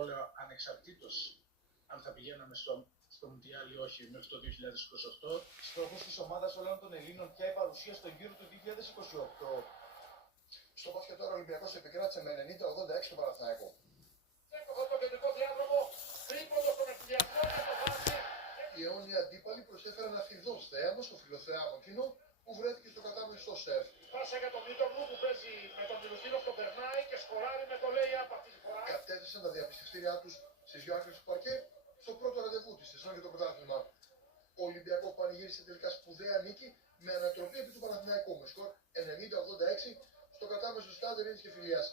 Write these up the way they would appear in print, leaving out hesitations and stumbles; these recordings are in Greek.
συμβόλαιο ανεξαρτήτως αν θα πηγαίναμε στο Μουντιάλ ή όχι μέχρι το 2028. Στόχος της ομάδας όλων των Ελλήνων πια η παρουσία στον γύρο του 2028. Στο μπάσκετ τώρα ο Ολυμπιακός επικράτησε με 90-86 το Παναθηναϊκό. Εύκολο στο κεντρικό διάδρομο, τρίποντο στον ευθυντιακό για το βάζει. Οι αιώνιοι αντίπαλοι προσέφεραν αφιδώς θέαμο στο φιλοθέαμο κοινό που βρέθηκε στο κατάμεστο σεφ. Πάσα για τον Μίτογλου που παίζει με τον Μιλουτίνοφ, τον περνάει και σκοράρει με το lay-up αυτή τη φορά. Κατέθεσαν τα διαπιστευτήριά τους στις δύο άκρες του παρκέ στο πρώτο ραντεβού της σεζόν για το πρωτάθλημα. Ο Ολυμπιακό πανηγύρισε τελικά σπουδαία νίκη με ανατροπή επί του Παναθηναϊκού με σκορ 90-86 στο κατάμεσο στάδιο Ειρήνης και Φιλίας.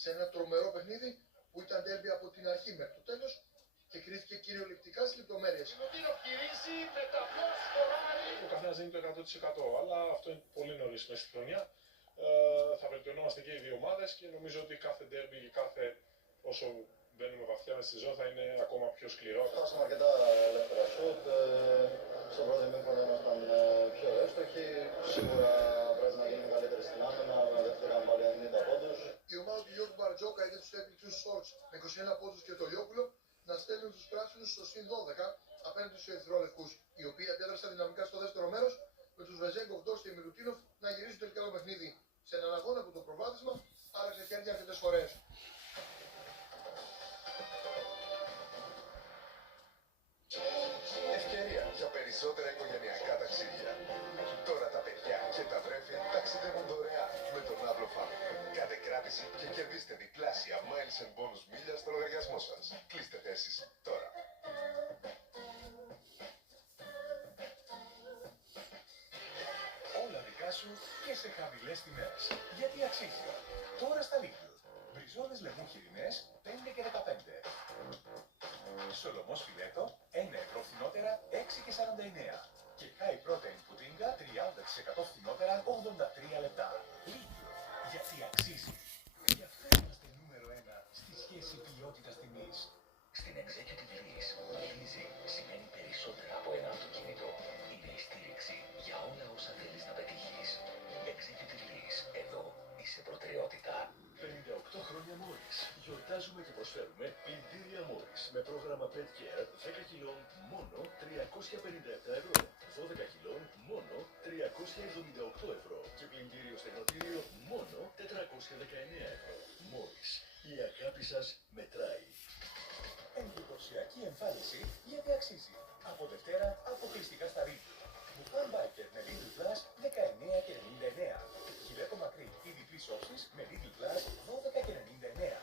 Σε ένα τρομερό παιχνίδι που ήταν ντέρμπι από την αρχή μέχρι το τέλος και κρίθηκε κυριολεκτικά στις λεπτομέρειες. Μιλουτίνοφ γυρίζει με τα δυο σκοράρει. Ο καθένας δίνει το 100%, αλλά αυτό είναι πολύ νωρίς μέσα στη χρονιά. Θα βελτιωνόμαστε και οι δύο ομάδες και νομίζω ότι κάθε ντέρμπι και κάθε όσο μπαίνουμε βαθιά μέσα στη ζώνη θα είναι ακόμα πιο σκληρό. Φτάσαμε αρκετά ελεύθερα σουτ. Στο πρώτο ημίχρονο ήμασταν πιο εύστοχοι. Σίγουρα πρέπει να γίνουμε καλύτεροι στην άμυνα. Δέχτηκαν πάλι 90 πόντους. Η ομάδα του Γιώργου Μπαρτζόκα είδε τους έπληκτους Σόρτς με 21 πόντους και το Λιόπουλο να στέλνουν τους πράσινους στο συν 12 απέναντι στους ερυθρόλευκους, οι οποίοι αντέδρασαν δυναμικά στο δεύτερο μέρος με τους Βεζέγκοφ, Ντόρς και Μιλουτίνοφ να γυρίσουν τελικά το παιχνίδι σε έναν αγώνα που το προβάδισμα άλλαξε χέρια αρκετές φορές. Ευκαιρία για περισσότερα οικογενειακά ταξίδια. Τώρα τα παιδιά και τα βρέφη ταξιδεύουν δωρεάν με τον Ablo Family. Κάντε κράτηση και κερδίστε διπλάσια miles and bonus μίλια στο λογαριασμό σας. Κλείστε θέσεις τώρα. Όλα δικά σου και σε χαμηλές τιμές. Γιατί αξίζει. Τώρα στα Lidl. Μπριζόλες λεμού χοιρινές 5 και 15. Σολομός φιλέτο 1 ευρώ φθηνότερα 6 και 49. Και high protein πουτίνγκα 30% φθηνότερα 83 λεπτά. Lidl. Γιατί αξίζει. Γι' αυτό είμαστε νούμερο 1 στη σχέση ποιότητας-τιμής. Στην Executive Lease, Easy σημαίνει περισσότερα από ένα αυτοκίνητο. Είναι η στήριξη για όλα όσα θέλεις να πετύχεις. Executive Lease, εδώ είσαι προτεραιότητα. 58 χρόνια μόλις. Γιορτάζουμε και προσφέρουμε πλυντήρια μόλις με πρόγραμμα Pet Care 10 κιλών μόνο 357 ευρώ. 12 κιλών μόνο 378 ευρώ. Και πλυντήριο στεγνοτήριο μόνο 419 ευρώ. Μόλις. Η αγάπη σας μετράει. Εντυπωσιακή εμφάνιση γιατί αξίζει. Από Δευτέρα αποκλειστικά στα Lidl. Μπουφάν Biker με Lidl Plus 19 και 99. Γυλαίκο μακρύ ή διπλής όψης με Lidl Plus 12 και 99.